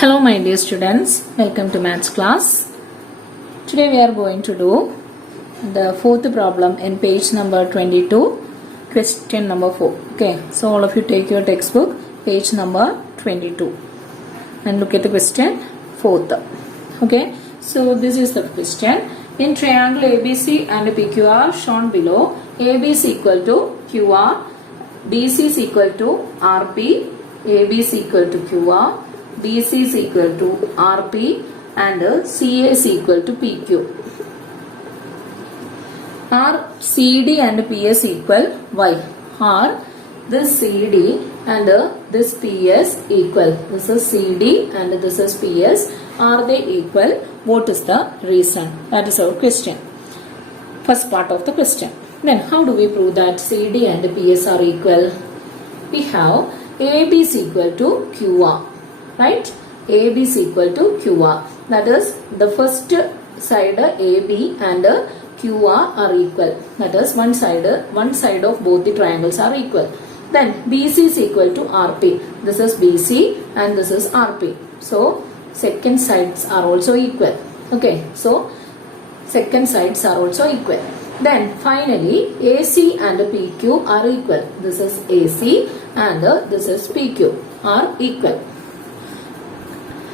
Hello my dear students, welcome to maths class. Today we are going to do the fourth problem in page number 22, question number 4. Okay, so all of you take your textbook, page number 22 and look at the question 4th. Okay, so this is the question. In triangle ABC and PQR shown below, AB is equal to QR, BC is equal to RP, AB is equal to QR, BC is equal to RP and CA is equal to PQ. Are CD and PS equal? Why? Are this CD and this PS equal? This is CD and this is PS. Are they equal? What is the reason? That is our question. First part of the question. Then how do we prove that CD and PS are equal? We have AB is equal to QR. Right? AB is equal to QR. That is the first side AB and QR are equal. That is one side of both the triangles are equal. Then BC is equal to RP. This is BC and this is RP. So second sides are also equal. Okay. So second sides are also equal. Then finally AC and PQ are equal. This is AC and this is PQ are equal.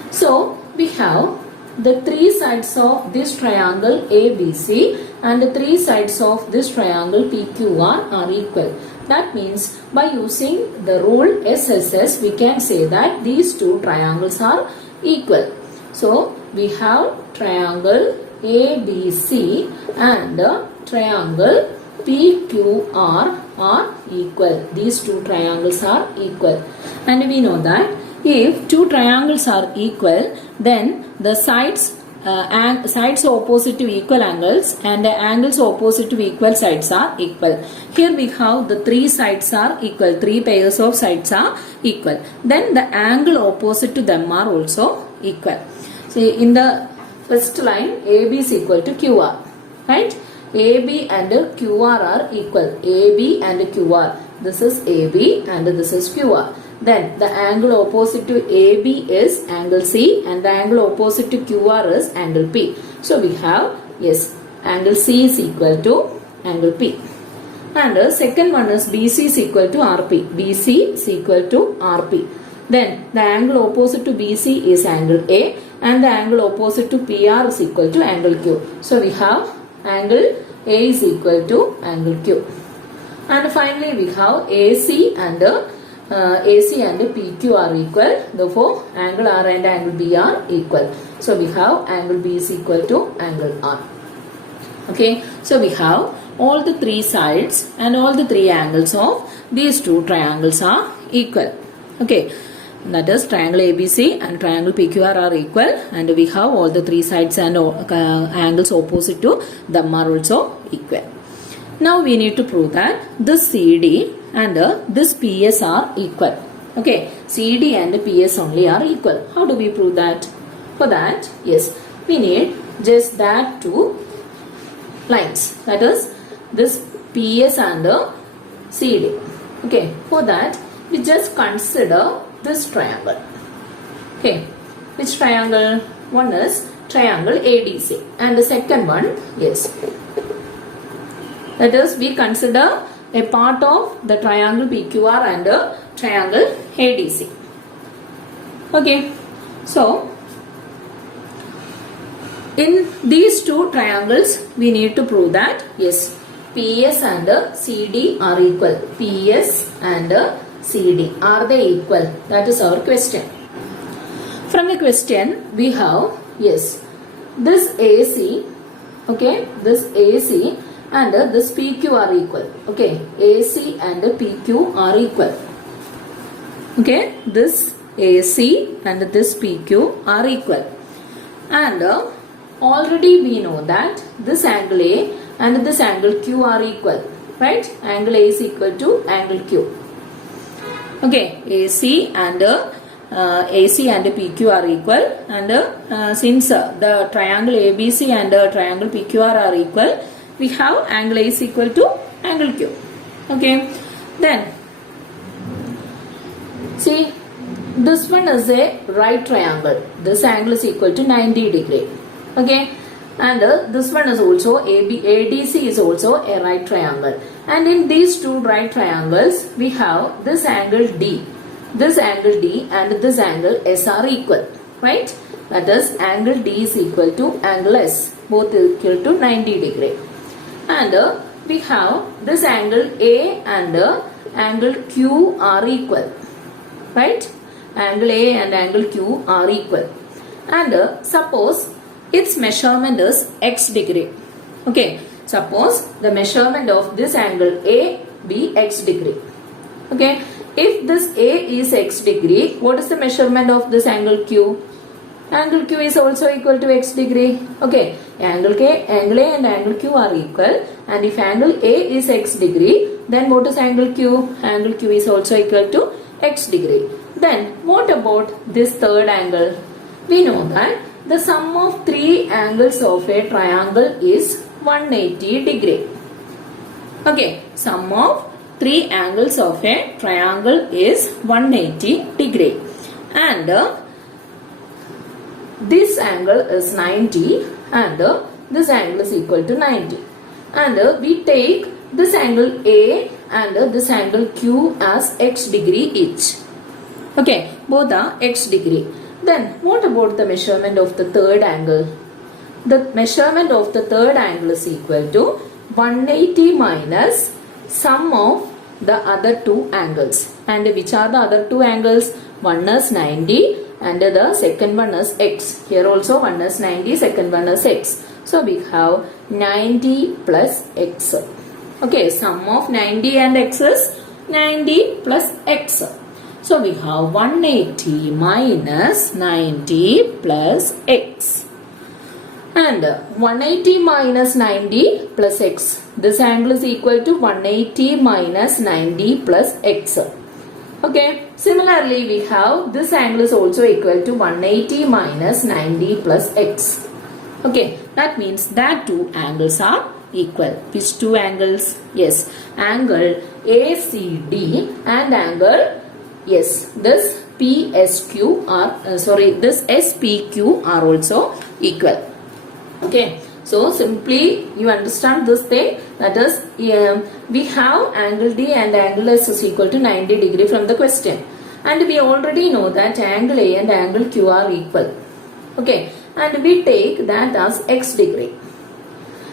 So we have the three sides of this triangle ABC and the three sides of this triangle PQR are equal. That means by using the rule SSS we can say that these two triangles are equal. So we have triangle ABC and triangle PQR are equal. These two triangles are equal. And we know that if two triangles are equal, then the sides opposite to equal angles and the angles opposite to equal sides are equal. Here we have the three sides are equal, three pairs of sides are equal. Then the angle opposite to them are also equal. See, in the first line, AB is equal to QR, right? AB and QR are equal. AB and QR. This is AB and this is QR. Then the angle opposite to AB is angle C and the angle opposite to QR is angle P. So we have, yes, angle C is equal to angle P. And the second one is BC is equal to RP. BC is equal to RP. Then the angle opposite to BC is angle A and the angle opposite to PR is equal to angle Q. So we have angle A is equal to angle Q. And finally we have AC and PQ are equal. Therefore, angle R and angle B are equal. So we have angle B is equal to angle R. Okay. So we have all the three sides and all the three angles of these two triangles are equal. Okay. That is triangle ABC and triangle PQR are equal, and we have all the three sides and angles opposite to them are also equal. Now we need to prove that this CD and this PS are equal. Okay, CD and PS only are equal. How do we prove that? For that, yes, we need just that two lines. That is this PS and CD. Okay, for that we just consider this triangle. Okay, which triangle? One is triangle ADC and the second one, yes, that is we consider a part of the triangle PQR and triangle ADC. Okay, so in these two triangles we need to prove that, yes, PS and CD are equal. PS and CD, are they equal? That is our question. From the question we have, yes, this AC, okay, this AC and this PQ are equal. Okay, AC and PQ are equal. Okay, this AC and this PQ are equal. And already we know that this angle A and this angle Q are equal. Right? Angle A is equal to angle Q. Okay, AC and PQ are equal, and since the triangle ABC and triangle PQR are equal, we have angle A is equal to angle Q. Okay, then see this one is a right triangle. This angle is equal to 90 degree. Okay. And this one is also ADC is also a right triangle. And in these two right triangles, we have this angle D. This angle D and this angle S are equal. Right? That is, angle D is equal to angle S. Both equal to 90 degree. And we have this angle A and angle Q are equal. Right? Angle A and angle Q are equal. And suppose its measurement is x degree. Okay. Suppose the measurement of this angle A be x degree. Okay. If this A is x degree, what is the measurement of this angle Q? Angle Q is also equal to x degree. Okay. Angle A and angle Q are equal. And if angle A is x degree, then what is angle Q? Angle Q is also equal to x degree. Then what about this third angle? We know that the sum of three angles of a triangle is 180 degree. Okay, sum of three angles of a triangle is 180 degree. And this angle is 90 and this angle is equal to 90. And we take this angle A and this angle Q as x degree each. Okay, both are x degree. Then what about the measurement of the third angle? The measurement of the third angle is equal to 180 minus sum of the other two angles. And which are the other two angles? One is 90 and the second one is x. Here also one is 90, second one is x. So we have 90 plus x. Okay, sum of 90 and x is 90 plus x. So we have 180 minus 90 plus x. And 180 minus 90 plus x. This angle is equal to 180 minus 90 plus x. Okay. Similarly, we have this angle is also equal to 180 minus 90 plus x. Okay. That means that two angles are equal. Which two angles? Yes. Angle ACD and angle, yes, this PSQ are, this SPQ are also equal. Okay. So, simply you understand this thing, that is, we have angle D and angle S is equal to 90 degree from the question. And we already know that angle A and angle Q are equal. Okay. And we take that as x degree.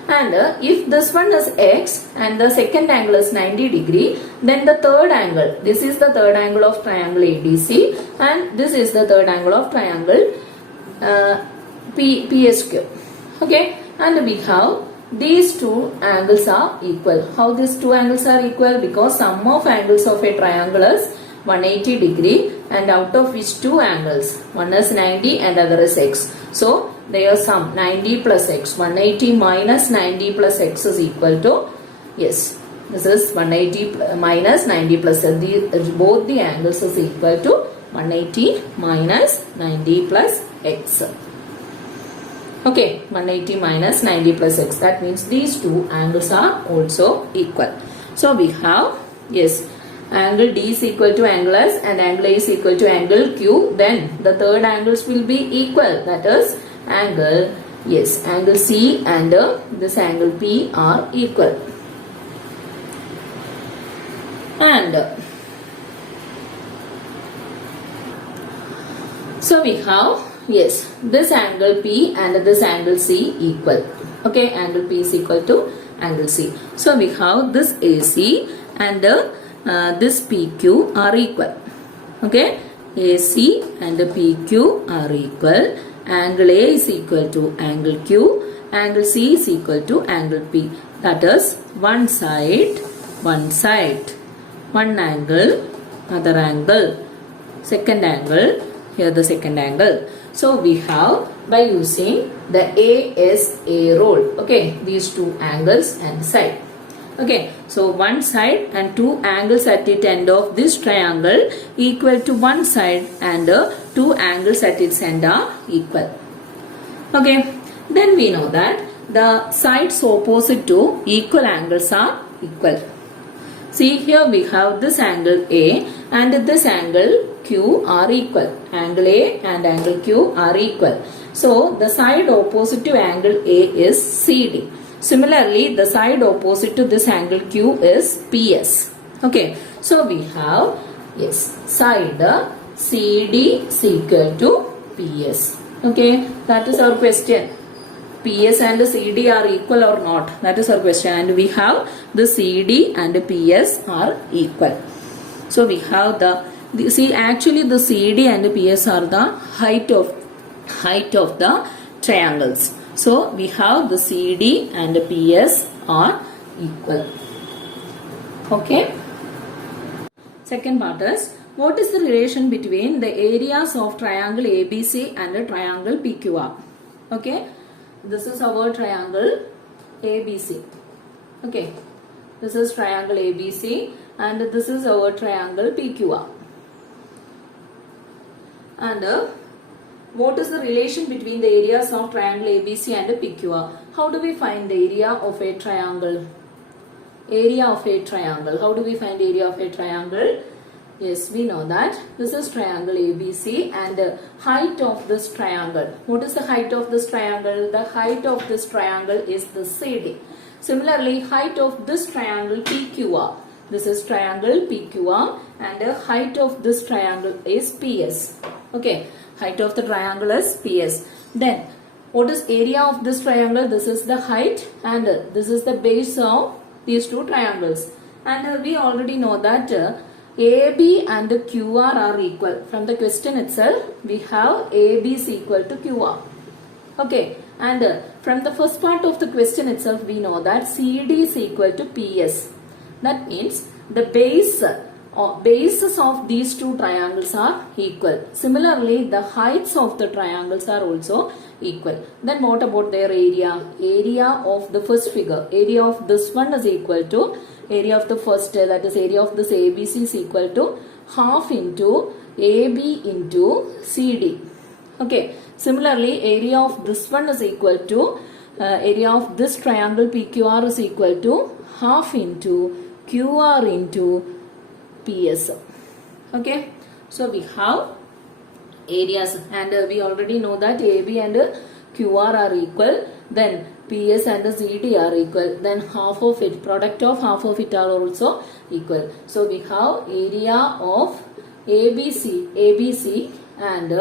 And if this one is x and the second angle is 90 degree, then the third angle, this is the third angle of triangle ADC and this is the third angle of triangle PSQ. Okay, and we have these two angles are equal. How these two angles are equal? Because sum of angles of a triangle is 180 degree and out of which two angles? One is 90 and other is x. So, their sum 90 plus x. 180 minus 90 plus x is equal to, yes, this is 180 minus 90 plus x. Both the angles is equal to 180 minus 90 plus x. Okay, 180 minus 90 plus x. That means these two angles are also equal. So, we have, yes, angle D is equal to angle S and angle A is equal to angle Q. Then the third angles will be equal. That is angle, yes, angle C and this angle P are equal. And so we have, yes, this angle P and this angle C equal. Okay, angle P is equal to angle C. So we have this AC and this PQ are equal. Okay, AC and PQ are equal. Angle A is equal to angle Q. Angle C is equal to angle P. That is one side, one angle, other angle, second angle, here the second angle. So we have by using the ASA rule. Okay, these two angles and side. Okay, so one side and two angles at its end of this triangle equal to one side and two angles at its end are equal. Okay, then we know that the sides opposite to equal angles are equal. See here we have this angle A and this angle Q are equal. Angle A and angle Q are equal. So the side opposite to angle A is CD. Similarly, the side opposite to this angle Q is PS. Okay. So we have, yes, side CD is equal to PS. Okay. That is our question. PS and CD are equal or not? That is our question. And we have the CD and PS are equal. So we have see, actually the CD and PS are the height of the triangles. So we have the CD and PS are equal. Okay. Second part is, what is the relation between the areas of triangle ABC and the triangle PQR? Okay. This is our triangle ABC. Okay. This is triangle ABC and this is our triangle PQR. And what is the relation between the areas of triangle ABC and PQR? How do we find the area of a triangle? Area of a triangle. How do we find area of a triangle? Yes, we know that this is triangle ABC and the height of this triangle. What is the height of this triangle? The height of this triangle is the CD. Similarly, height of this triangle PQR. This is triangle PQR and the height of this triangle is PS. Okay, height of the triangle is PS. Then, what is area of this triangle? This is the height and this is the base of these two triangles. And we already know that AB and QR are equal. From the question itself, we have AB is equal to QR. Okay, and from the first part of the question itself, we know that CD is equal to PS. That means the bases of these two triangles are equal. Similarly, the heights of the triangles are also equal. Then what about their area? Area of the first figure. Area of this one is equal to area of the first, that is area of this ABC is equal to half into AB into CD. Okay. Similarly, area of this one is equal to area of this triangle PQR is equal to half into QR into PS. Okay. So we have areas and we already know that AB and QR are equal. Then PS and CD are equal. Then half of it, product of half of it are also equal. So we have area of ABC and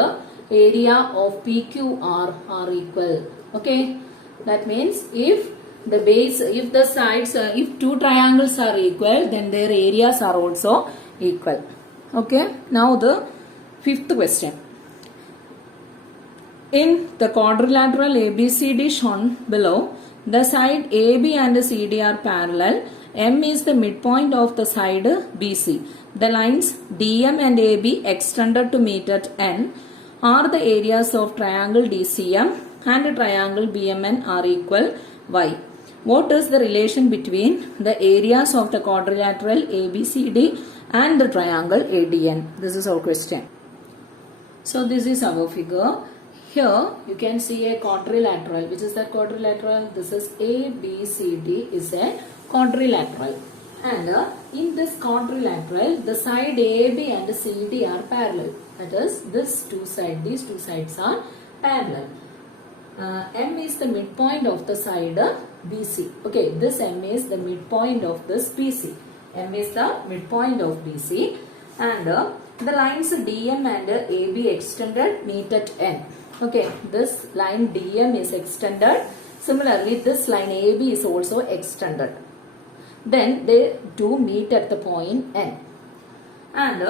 area of PQR are equal. Okay. That means if the base, if the sides, if two triangles are equal, then their areas are also equal. Okay. Now the fifth question. In the quadrilateral ABCD shown below, the side AB and CD are parallel. M is the midpoint of the side BC. The lines DM and AB extended to meet at N are the areas of triangle DCM and triangle BMN are equal Y. What is the relation between the areas of the quadrilateral ABCD and the triangle ADN? This is our question. So this is our figure. Here you can see a quadrilateral. Which is that quadrilateral? This is ABCD is a quadrilateral. And in this quadrilateral, the side AB and CD are parallel. That is, these two sides are parallel. M is the midpoint of the side BC. Okay, this M is the midpoint of this BC. M is the midpoint of BC. And the lines DM and AB extended meet at N. Okay, this line DM is extended. Similarly, this line AB is also extended. Then they do meet at the point N. And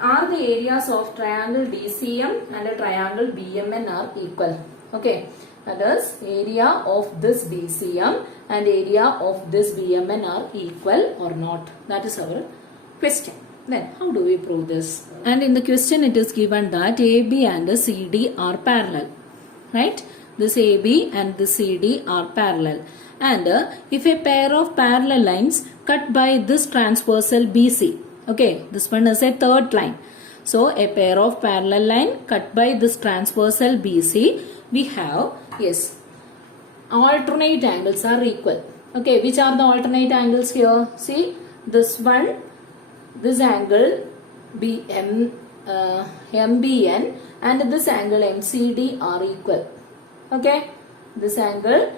are the areas of triangle DCM and a triangle BMN are equal. Okay, that is area of this DCM and area of this BMN are equal or not. That is our question. Then how do we prove this? And in the question it is given that AB and CD are parallel. Right? This AB and this CD are parallel. And if a pair of parallel lines cut by this transversal BC. Okay, this one is a third line. So a pair of parallel line cut by this transversal BC, we have, yes, alternate angles are equal. Okay, which are the alternate angles here? See, this one, this angle MBN and this angle MCD are equal. Okay, this angle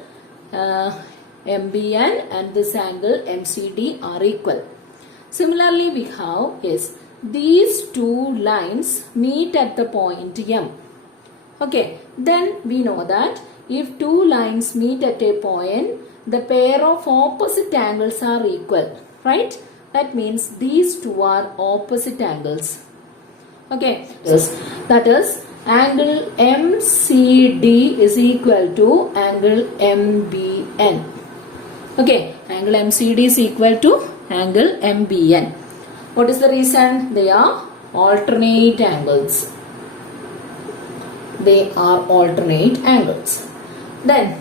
MBN and this angle MCD are equal. Similarly, we have, yes, these two lines meet at the point M. Okay, then we know that if two lines meet at a point, the pair of opposite angles are equal, right? That means these two are opposite angles. Okay, that is angle MCD is equal to angle MBN. Okay, angle MCD is equal to angle MBN. What is the reason? They are alternate angles. They are alternate angles. Then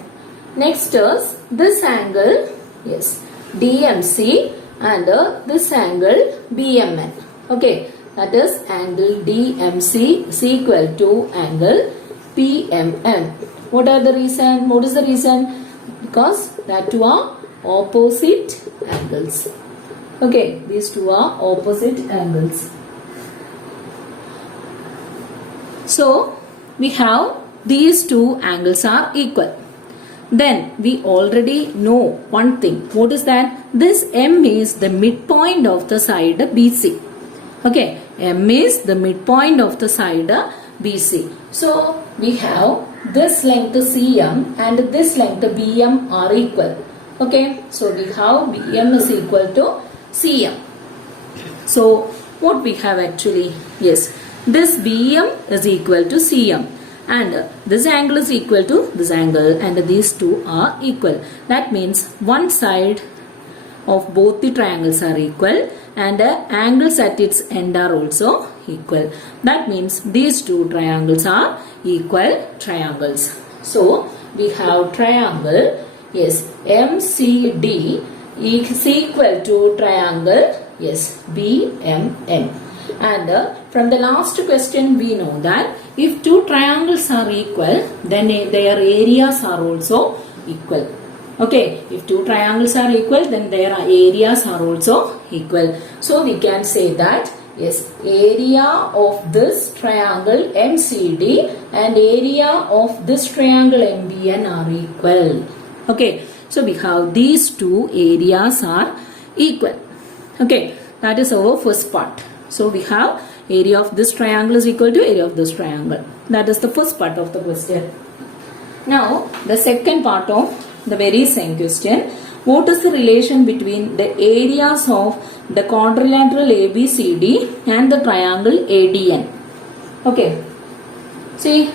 next is this angle, yes, DMC and this angle BMN. Okay, that is angle DMC is equal to angle PMN. What are the reason? What is the reason? Because that two are opposite angles. Okay, these two are opposite angles. So we have these two angles are equal. Then we already know one thing. What is that? This M is the midpoint of the side BC. Okay, M is the midpoint of the side BC. So we have this length CM and this length BM are equal. Okay, so we have BM is equal to CM. So what we have actually? Yes, this BM is equal to CM. And this angle is equal to this angle and these two are equal. That means one side of both the triangles are equal and angles at its end are also equal. That means these two triangles are equal triangles. So we have triangle, yes, MCD is equal to triangle, yes, BMN. And from the last question we know that if two triangles are equal, then their areas are also equal. Okay, if two triangles are equal, then their areas are also equal. So we can say that, yes, area of this triangle MCD and area of this triangle MBN are equal. Okay, so we have these two areas are equal. Okay, that is our first part. So we have area of this triangle is equal to area of this triangle. That is the first part of the question. Now the second part of the very same question. What is the relation between the areas of the quadrilateral ABCD and the triangle ADN? Okay. See,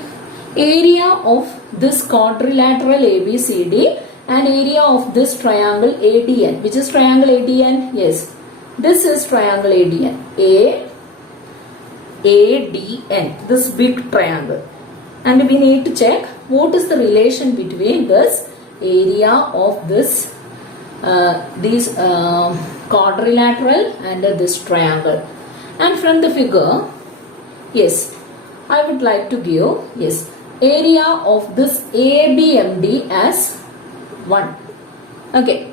area of this quadrilateral ABCD and area of this triangle ADN. Which is triangle ADN? Yes. This is triangle ADN. ADN. This big triangle. And we need to check what is the relation between this area of this these quadrilateral and this triangle. And from the figure, yes, I would like to give, yes, area of this ABMD as 1. Okay.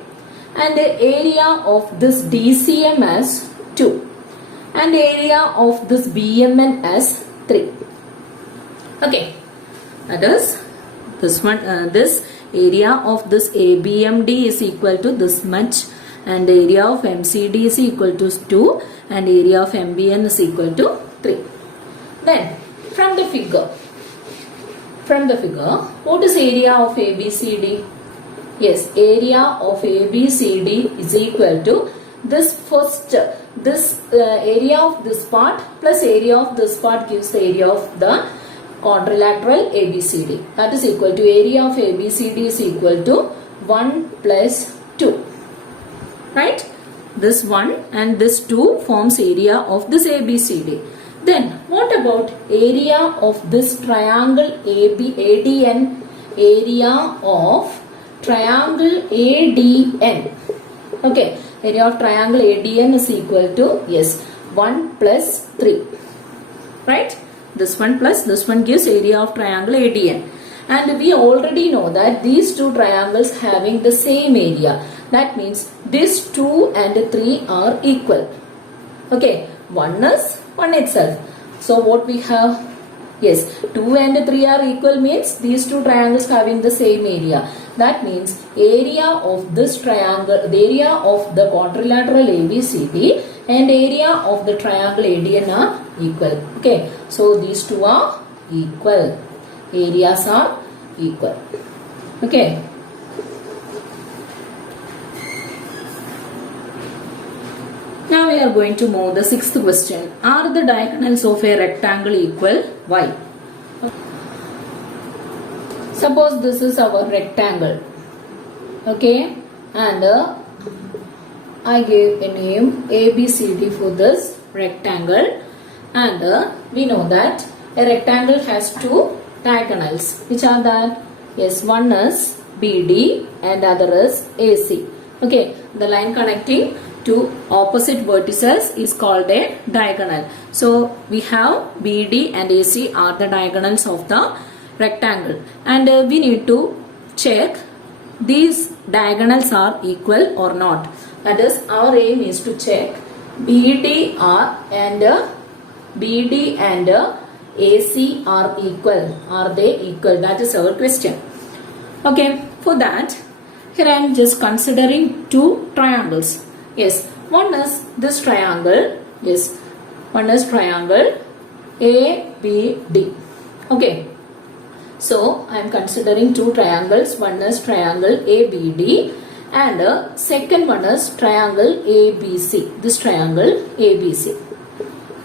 And the area of this DCM as 2. And area of this BMN as 3. Okay. That is this one, this area of this ABMD is equal to this much and area of MCD is equal to 2 and area of MBN is equal to 3. Then from the figure, what is area of ABCD? Yes, area of ABCD is equal to this first, this area of this part plus area of this part gives the area of the quadrilateral ABCD. That is equal to area of ABCD is equal to 1 plus 2. Right? This 1 and this 2 forms area of this ABCD. Then what about area of this triangle ADN? Area of triangle ADN. Okay. Area of triangle ADN is equal to, yes, 1 plus 3. Right? This one plus this one gives area of triangle ADN. And we already know that these two triangles having the same area. That means these 2 and 3 are equal. Okay, 1 is 1 itself. So what we have? Yes, 2 and 3 are equal means these two triangles having the same area. That means area of this triangle, the area of the quadrilateral ABCD and area of the triangle ADN are equal. Okay, so these two are equal. Areas are equal. Okay. Now we are going to move the sixth question. Are the diagonals of a rectangle equal? Why? Suppose this is our rectangle. Okay, and I gave a name ABCD for this rectangle, and we know that a rectangle has two diagonals. Which are that? Yes, one is BD and other is AC. Okay, the line connecting two opposite vertices is called a diagonal. So we have BD and AC are the diagonals of the rectangle, and we need to check these diagonals are equal or not. That is, our aim is to check BD and AC are equal. Are they equal? That is our question. Okay, for that, here I am just considering two triangles. Yes, one is this triangle. Yes, one is triangle ABD. Okay, so I am considering two triangles. One is triangle ABD and second one is triangle ABC. This triangle ABC.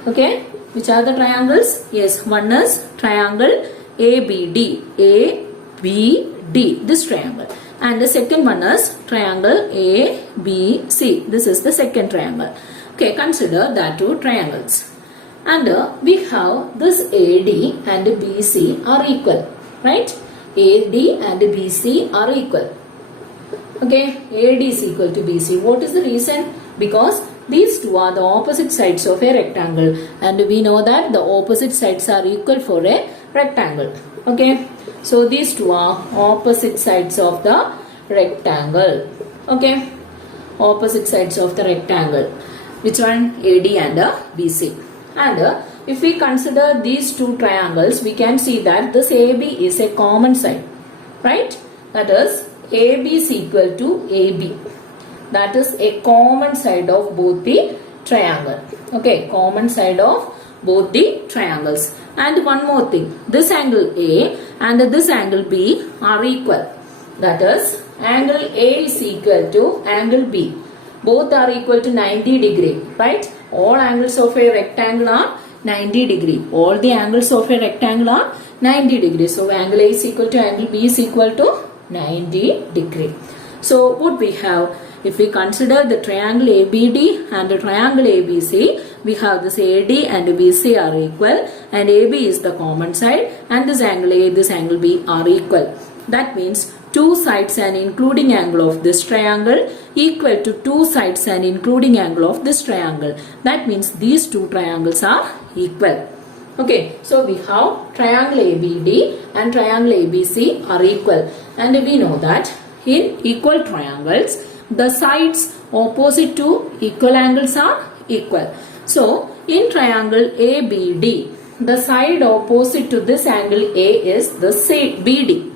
Okay, which are the triangles? Yes, one is triangle ABD. ABD. This triangle. And the second one is triangle ABC. This is the second triangle. Okay, consider that two triangles. And we have this AD and BC are equal. Right? AD and BC are equal. Okay, AD is equal to BC. What is the reason? Because these two are the opposite sides of a rectangle. And we know that the opposite sides are equal for a rectangle. Okay. So these two are opposite sides of the rectangle. Okay, opposite sides of the rectangle. Which one? AD and BC. And if we consider these two triangles, we can see that this AB is a common side. Right? That is, AB is equal to AB. That is a common side of both the triangle. Okay, common side of both the triangles. And one more thing, this angle A and this angle B are equal. That is, angle A is equal to angle B. Both are equal to 90 degree. Right? All angles of a rectangle are 90 degree. All the angles of a rectangle are 90 degree. So angle A is equal to angle B is equal to 90 degree. So what we have? If we consider the triangle ABD and the triangle ABC, we have this AD and BC are equal, and AB is the common side, and this angle A, this angle B are equal. That means two sides and including angle of this triangle equal to two sides and including angle of this triangle. That means these two triangles are equal. Okay, so we have triangle ABD and triangle ABC are equal, and we know that in equal triangles, the sides opposite to equal angles are equal. So, in triangle ABD, the side opposite to this angle A is the BD.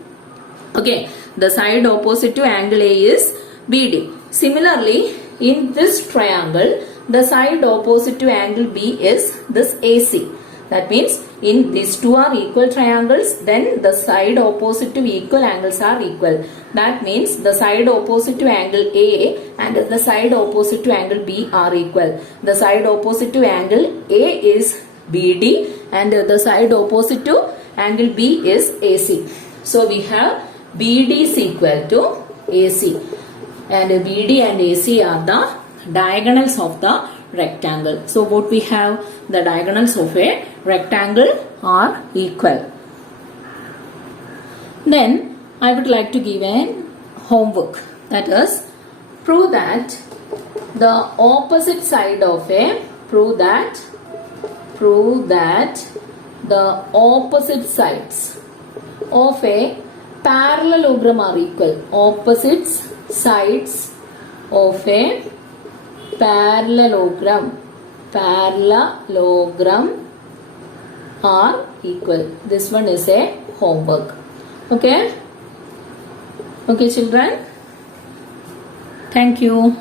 Okay, the side opposite to angle A is BD. Similarly, in this triangle, the side opposite to angle B is this AC. That means, in these two are equal triangles, then the side opposite to equal angles are equal. That means the side opposite to angle A and the side opposite to angle B are equal. The side opposite to angle A is BD and the side opposite to angle B is AC. So we have BD is equal to AC, and BD and AC are the diagonals of the rectangle. So what we have? The diagonals of a rectangle are equal. Then I would like to give a homework, that is, prove that the opposite side of a the opposite sides of a parallelogram are equal. Opposite sides of a parallelogram are equal. This one is a homework. Okay? Okay, children? Thank you.